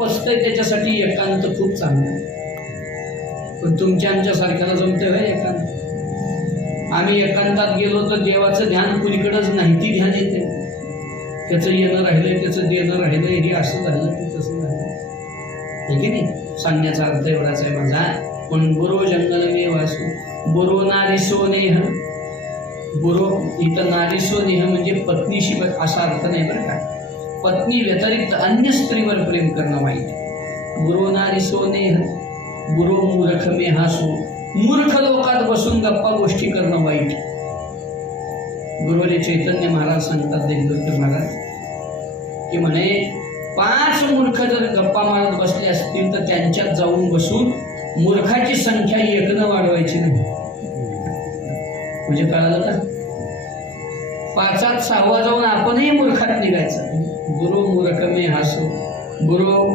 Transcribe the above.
पचतंय त्याच्यासाठी एकांत खूप चांगला आहे. पण तुमच्या आमच्यासारख्याला जमतं आहे एकांत. आम्ही एकांतात गेलो तर देवाचं ध्यान कुणीकडंच नाही ती ध्यान येते. त्याचं येणं राहिलंय त्याचं देणं राहिलंय हे असं झालं ते तसं झालं. हे की नाही? सांगण्याचा अर्थ एवढाच आहे माझा. पण गुरु जंगल मे वासू गुरु नारी सोनेह बुरो इथं नारी सोनेह म्हणजे पत्नीशी असा अर्थ नाही बरं का. पत्नी व्यतिरिक्त अन्य स्त्रीवर प्रेम करणं वाईट गुरु नारी सोनेह गुरु मूर्ख मे हासो. मूर्ख लोकात बसून गप्पा गोष्टी करणं वाईट गुरुले चैतन्य महाराज सांगतात देवदत्त महाराज की म्हणे पाच मूर्ख जर गप्पा मारत बसले असतील तर त्यांच्यात जाऊन बसून मूर्खाची संख्या एकनं वाढवायची नाही. म्हणजे कळालं का? पाचात सहावा जाऊन आपणही मूर्खात निघायचं. गुरु मूर्ख मी हसू. गुरु